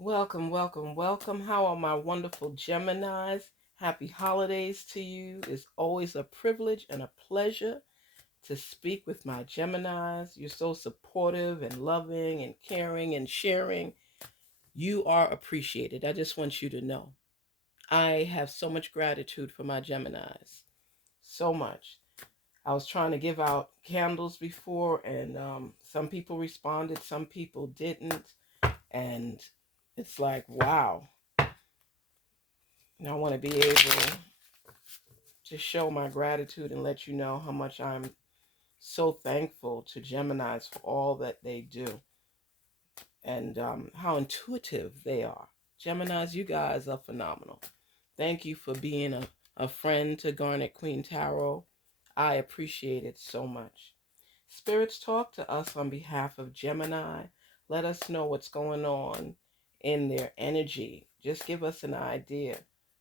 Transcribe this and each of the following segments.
Welcome, welcome, welcome. How are my wonderful Geminis? Happy holidays to you. It's always a privilege and a pleasure to speak with my Geminis. You're so supportive and loving and caring and sharing. You are appreciated. I just want you to know. I have so much gratitude for my Geminis. So much. I was trying to give out candles before, and some people responded, some people didn't. And it's like, wow. And I want to be able to show my gratitude and let you know how much I'm so thankful to Geminis for all that they do and how intuitive they are. Geminis, you guys are phenomenal. Thank you for being a friend to Garnet Queen Tarot. I appreciate it so much. Spirits, talk to us on behalf of Gemini. Let us know what's going on in their energy. Just give us an idea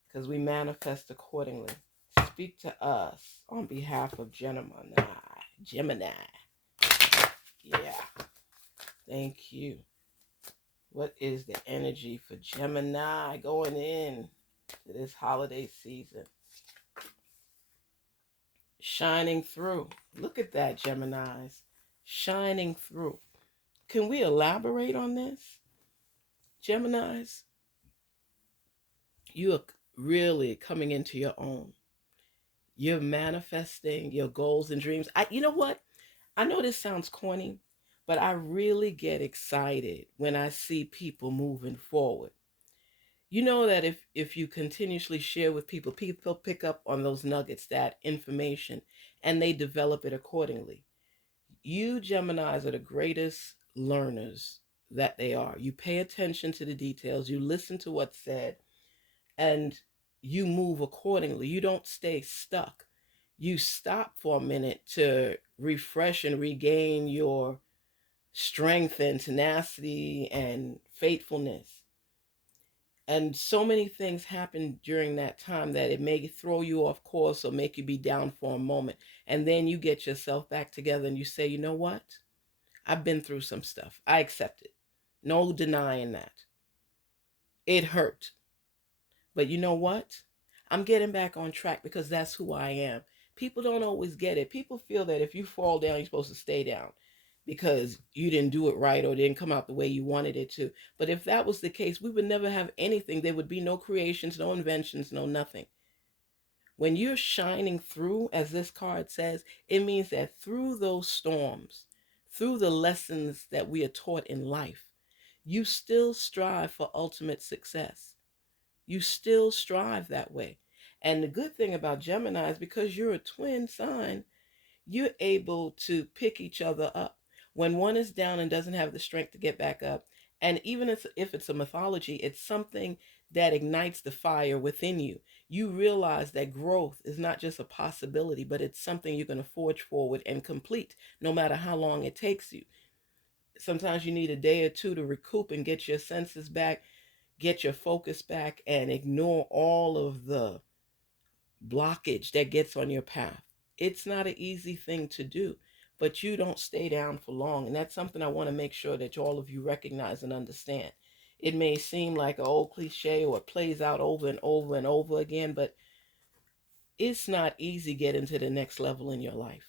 because we manifest accordingly. Speak to us on behalf of Gemini. Gemini. Yeah. Thank you. What is the energy for Gemini going in to this holiday season? Shining through. Look at that, Geminis. Shining through. Can we elaborate on this? Geminis, you are really coming into your own. You're manifesting your goals and dreams. You know what? I know this sounds corny, but I really get excited when I see people moving forward. You know that if you continuously share with people, people pick up on those nuggets, that information, and they develop it accordingly. You Geminis are the greatest learners that they are. You pay attention to the details, you listen to what's said, and you move accordingly. You don't stay stuck. You stop for a minute to refresh and regain your strength and tenacity and faithfulness. And so many things happen during that time that it may throw you off course or make you be down for a moment. And then you get yourself back together and you say, you know what? I've been through some stuff. I accept it. No denying that. It hurt. But you know what? I'm getting back on track because that's who I am. People don't always get it. People feel that if you fall down, you're supposed to stay down because you didn't do it right or didn't come out the way you wanted it to. But if that was the case, we would never have anything. There would be no creations, no inventions, no nothing. When you're shining through, as this card says, it means that through those storms, through the lessons that we are taught in life, you still strive for ultimate success. You still strive that way. And the good thing about Gemini is because you're a twin sign, you're able to pick each other up. When one is down and doesn't have the strength to get back up, and even if it's a mythology, it's something that ignites the fire within you. You realize that growth is not just a possibility, but it's something you're going to forge forward and complete no matter how long it takes you. Sometimes you need a day or two to recoup and get your senses back, get your focus back, and ignore all of the blockage that gets on your path. It's not an easy thing to do, but you don't stay down for long. And that's something I want to make sure that all of you recognize and understand. It may seem like an old cliche or it plays out over and over and over again, but it's not easy getting to the next level in your life.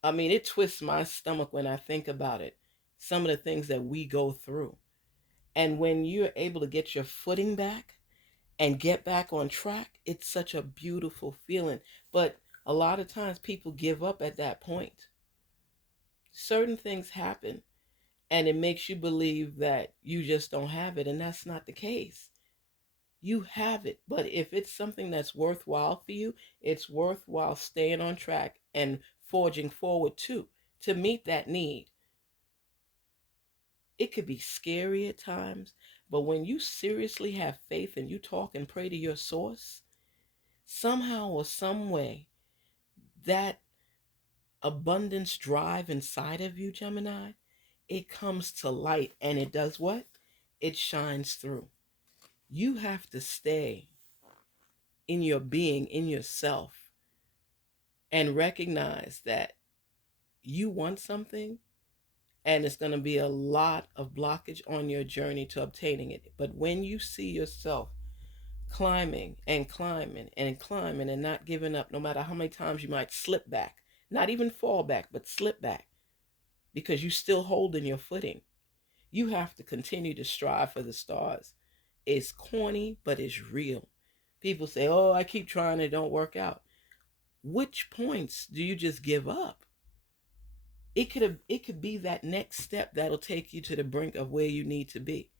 I mean, it twists my stomach when I think about it. Some of the things that we go through. And when you're able to get your footing back, and get back on track, it's such a beautiful feeling. But a lot of times people give up at that point. Certain things happen and it makes you believe that you just don't have it, and that's not the case. You have it, but if it's something that's worthwhile for you, it's worthwhile staying on track and forging forward to meet that need. It could be scary at times, but when you seriously have faith and you talk and pray to your source, somehow or some way, that abundance drive inside of you, Gemini, it comes to light and it does what? It shines through. You have to stay in your being, in yourself, and recognize that you want something and it's going to be a lot of blockage on your journey to obtaining it. But when you see yourself climbing and climbing and climbing and not giving up, no matter how many times you might slip back, not even fall back, but slip back, because you still holding your footing, you have to continue to strive for the stars. It's corny, but it's real. People say, oh, I keep trying, it don't work out. Which points do you just give up? It could be that next step that'll take you to the brink of where you need to be.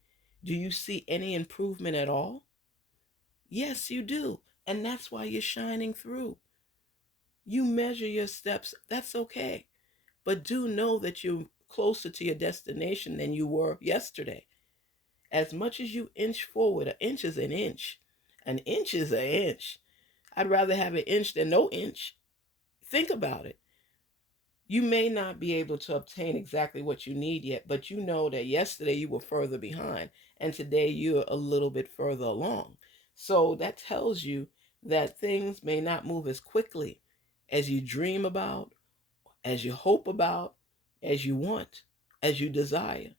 Do you see any improvement at all? Yes, you do. And that's why you're shining through. You measure your steps, that's okay. But do know that you're closer to your destination than you were yesterday. As much as you inch forward, an inch is an inch. An inch is an inch. I'd rather have an inch than no inch. Think about it. You may not be able to obtain exactly what you need yet, but you know that yesterday you were further behind and today you're a little bit further along. So that tells you that things may not move as quickly as you dream about, as you hope about, as you want, as you desire.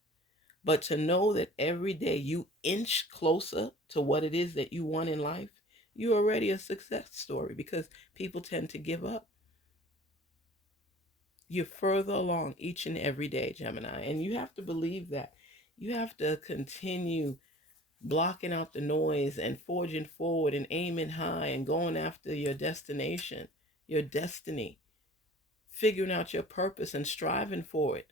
But to know that every day you inch closer to what it is that you want in life, you're already a success story, because people tend to give up. You're further along each and every day, Gemini, and you have to believe that. You have to continue blocking out the noise and forging forward and aiming high and going after your destination, your destiny, figuring out your purpose and striving for it.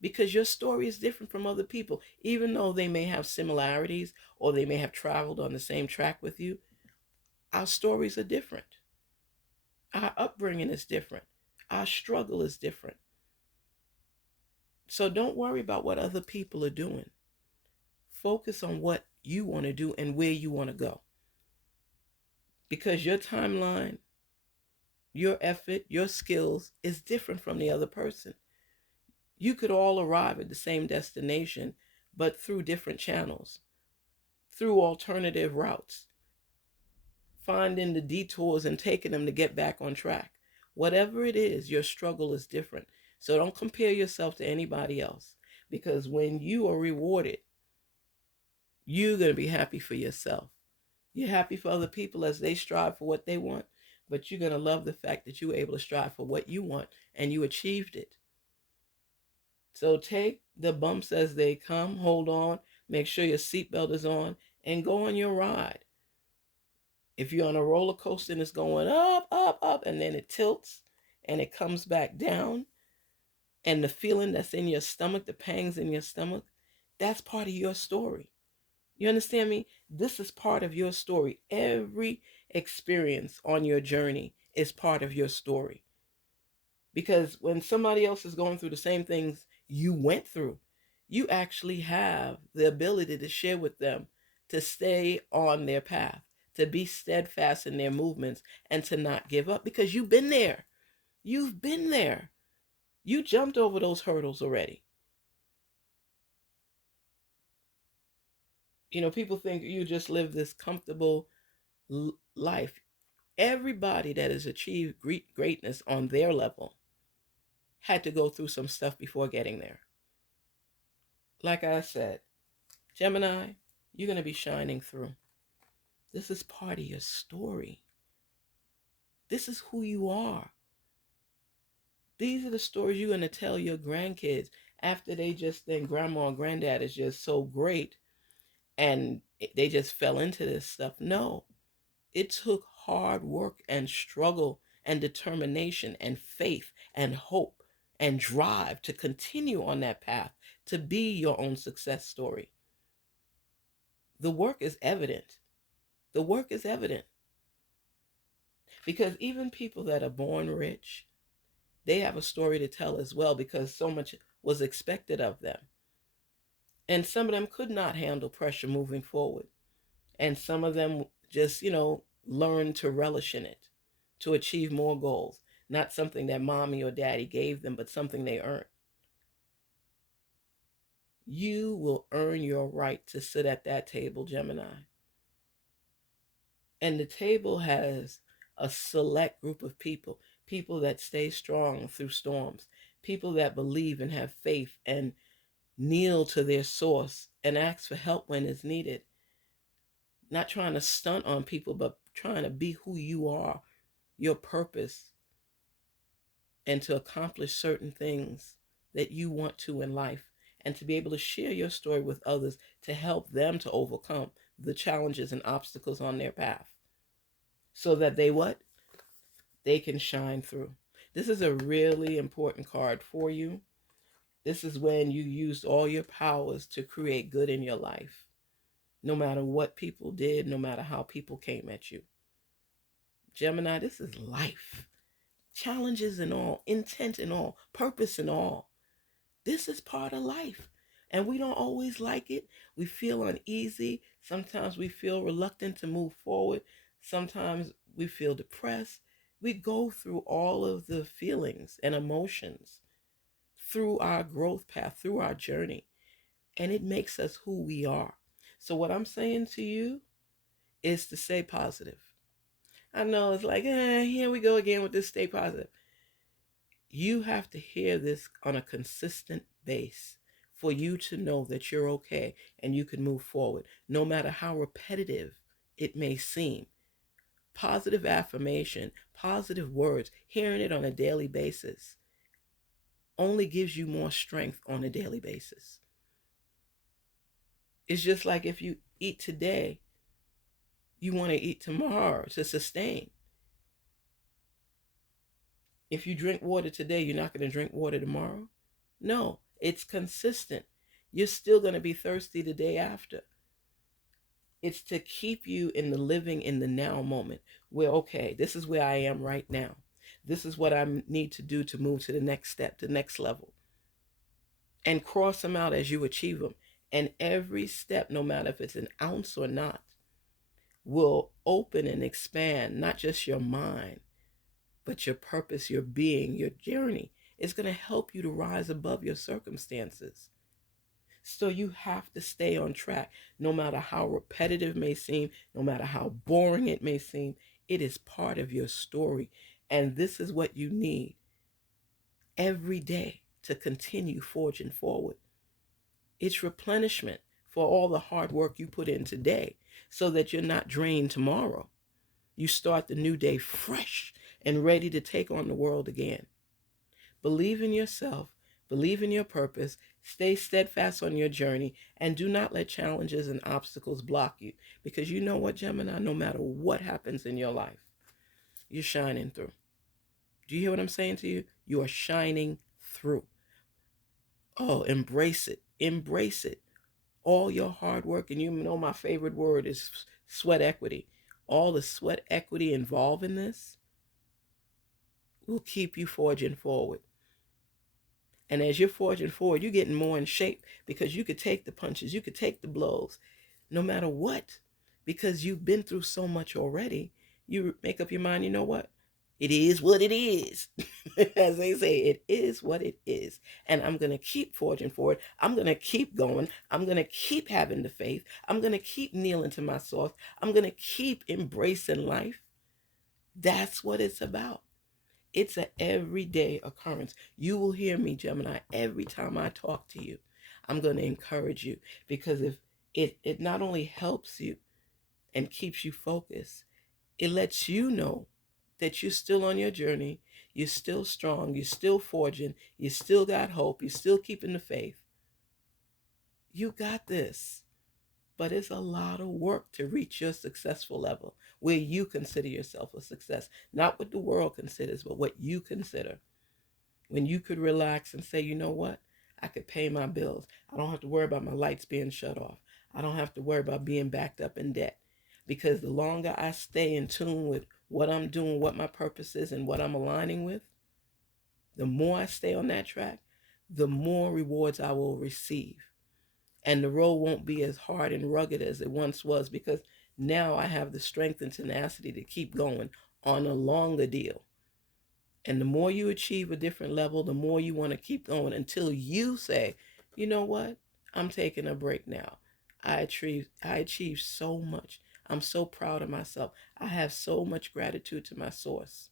Because your story is different from other people. Even though they may have similarities or they may have traveled on the same track with you, our stories are different. Our upbringing is different. Our struggle is different. So don't worry about what other people are doing. Focus on what you want to do and where you want to go. Because your timeline, your effort, your skills is different from the other person. You could all arrive at the same destination, but through different channels, through alternative routes, finding the detours and taking them to get back on track. Whatever it is, your struggle is different. So don't compare yourself to anybody else, because when you are rewarded, you're going to be happy for yourself. You're happy for other people as they strive for what they want, but you're going to love the fact that you were able to strive for what you want and you achieved it. So take the bumps as they come, hold on, make sure your seatbelt is on, and go on your ride. If you're on a roller coaster and it's going up, up, up, and then it tilts and it comes back down, and the feeling that's in your stomach, the pangs in your stomach, that's part of your story. You understand me? This is part of your story. Every experience on your journey is part of your story. Because when somebody else is going through the same things you went through, you actually have the ability to share with them, to stay on their path, to be steadfast in their movements, and to not give up, because you've been there. You've been there. You jumped over those hurdles already. You know, people think you just live this comfortable life. Everybody that has achieved greatness on their level had to go through some stuff before getting there. Like I said, Gemini, you're going to be shining through. This is part of your story. This is who you are. These are the stories you're going to tell your grandkids after they just think grandma and granddad is just so great and they just fell into this stuff. No, it took hard work and struggle and determination and faith and hope and drive to continue on that path, to be your own success story. The work is evident. The work is evident. Because even people that are born rich, they have a story to tell as well, because so much was expected of them. And some of them could not handle pressure moving forward. And some of them just, learn to relish in it, to achieve more goals. Not something that mommy or daddy gave them, but something they earned. You will earn your right to sit at that table, Gemini. And the table has a select group of people, people that stay strong through storms, people that believe and have faith and kneel to their source and ask for help when it's needed. Not trying to stunt on people, but trying to be who you are, your purpose, and to accomplish certain things that you want to in life, and to be able to share your story with others to help them to overcome the challenges and obstacles on their path so that they what? They can shine through. This is a really important card for you. This is when you used all your powers to create good in your life, no matter what people did, no matter how people came at you. Gemini, this is life. Challenges and all, intent and all, purpose and all. This is part of life. And we don't always like it. We feel uneasy. Sometimes we feel reluctant to move forward. Sometimes we feel depressed. We go through all of the feelings and emotions through our growth path, through our journey. And it makes us who we are. So what I'm saying to you is to stay positive. I know it's like, here we go again with this stay positive. You have to hear this on a consistent base for you to know that you're okay and you can move forward, no matter how repetitive it may seem. Positive affirmation, positive words, hearing it on a daily basis only gives you more strength on a daily basis. It's just like if you eat today, you want to eat tomorrow to sustain. If you drink water today, you're not going to drink water tomorrow. No, it's consistent. You're still going to be thirsty the day after. It's to keep you in the living in the now moment where, okay, this is where I am right now. This is what I need to do to move to the next step, the next level. And cross them out as you achieve them. And every step, no matter if it's an ounce or not, will open and expand not just your mind, but your purpose, your being, your journey. It's going to help you to rise above your circumstances. So you have to stay on track, no matter how repetitive it may seem, no matter how boring it may seem. It is part of your story. And this is what you need every day to continue forging forward. It's replenishment for all the hard work you put in today so that you're not drained tomorrow. You start the new day fresh and ready to take on the world again. Believe in yourself, believe in your purpose, stay steadfast on your journey, and do not let challenges and obstacles block you. Because you know what, Gemini, no matter what happens in your life, you're shining through. Do you hear what I'm saying to you? You are shining through. Oh, embrace it. Embrace it. All your hard work, and you know my favorite word is sweat equity. All the sweat equity involved in this will keep you forging forward. And as you're forging forward, you're getting more in shape because you could take the punches, you could take the blows, no matter what, because you've been through so much already. You make up your mind, you know what? It is what it is. As they say, it is what it is. And I'm going to keep forging forward. I'm going to keep going. I'm going to keep having the faith. I'm going to keep kneeling to my source. I'm going to keep embracing life. That's what it's about. It's an everyday occurrence. You will hear me, Gemini, every time I talk to you. I'm going to encourage you because if it not only helps you and keeps you focused, it lets you know that you're still on your journey, you're still strong, you're still forging, you still got hope, you're still keeping the faith. You got this. But it's a lot of work to reach your successful level where you consider yourself a success. Not what the world considers, but what you consider. When you could relax and say, you know what? I could pay my bills. I don't have to worry about my lights being shut off. I don't have to worry about being backed up in debt. Because the longer I stay in tune with what I'm doing, what my purpose is, and what I'm aligning with, the more I stay on that track, the more rewards I will receive. And the road won't be as hard and rugged as it once was because now I have the strength and tenacity to keep going on a longer deal. And the more you achieve a different level, the more you want to keep going until you say, you know what? I'm taking a break now. I achieved so much. I'm so proud of myself. I have so much gratitude to my source.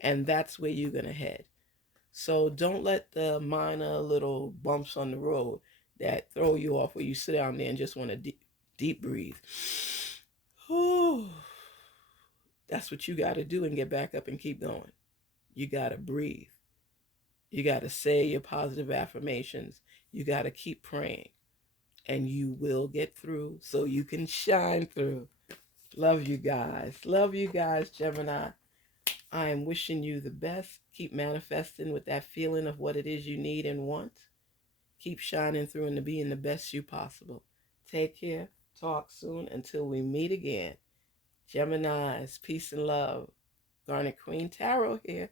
And that's where you're going to head. So don't let the minor little bumps on the road that throw you off where you sit down there and just want to deep breathe. That's what you got to do and get back up and keep going. You got to breathe. You got to say your positive affirmations. You got to keep praying. And you will get through so you can shine through. Love you guys. Love you guys, Gemini. I am wishing you the best. Keep manifesting with that feeling of what it is you need and want. Keep shining through and being the best you possible. Take care. Talk soon. Until we meet again. Geminis, peace and love. Garnet Queen Tarot here.